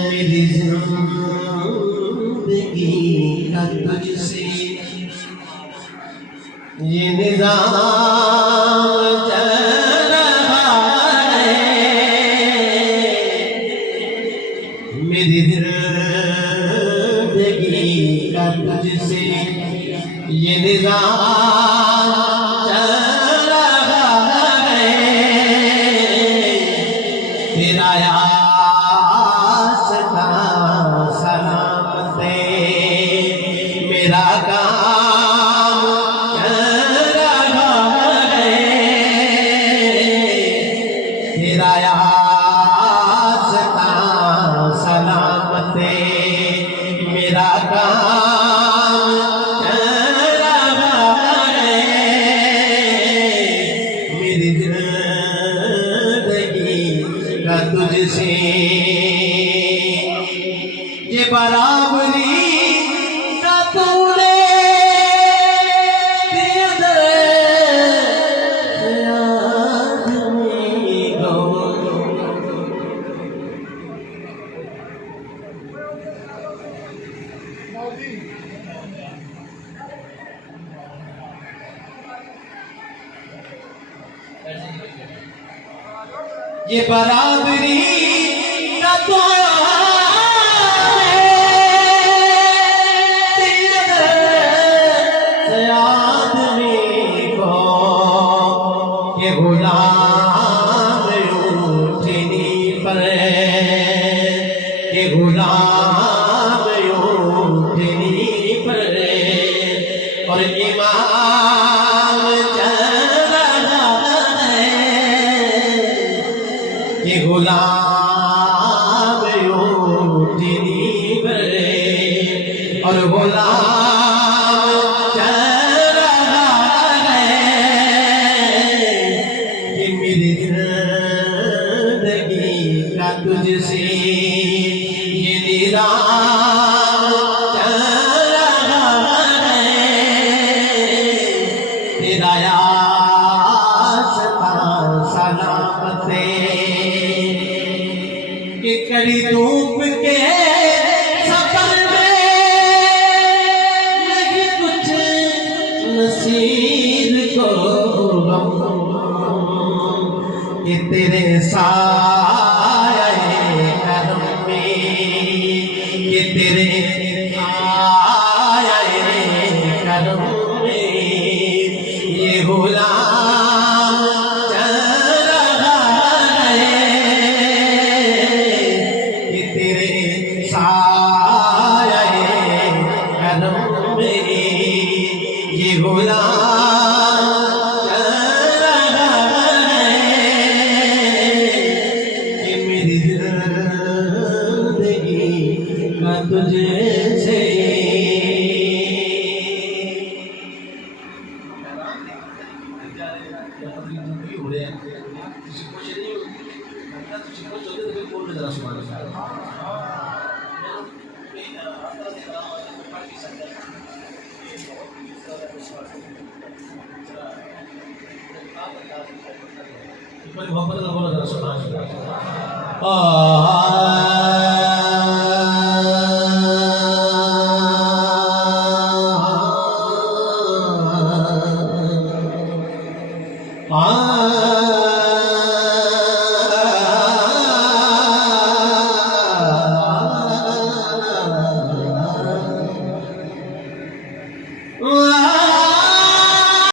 मेरी जिंदगी का तुझसे ये निजाम चल रहा है। मेरी जिंदगी का तुझसे ये निजाम चल रहा है। तेरा आस्था सलामत है, मेरा काम चल रहा है। तेरा आस्था सलामत है, मेरा काम चल रहा है। मेरी जिंदगी का तुझसे ये बराबरी का तूने दिया आदमी को। ये बराबरी का तो आदमी को ये गुलाम उठनी पर, ये गुलाम उठनी पर और इमाम चल रहा है। ये गुलाम उठनी पर और गुलाम चल रहा है। ये मेरी जिंदगी का तुझसे ये निजाम चल रहा है। तेरा आस्था सलामत है कि कड़ी धूप के सफर में नहीं कुछ नसीब को गम, कि तेरे साए करम में, कि तेरे साए करम में ये गुलाम चल रहा है। कि तेरे साए करम में ये गुलाम चल रहा है। कि मेरी जिंदगी का तुझसे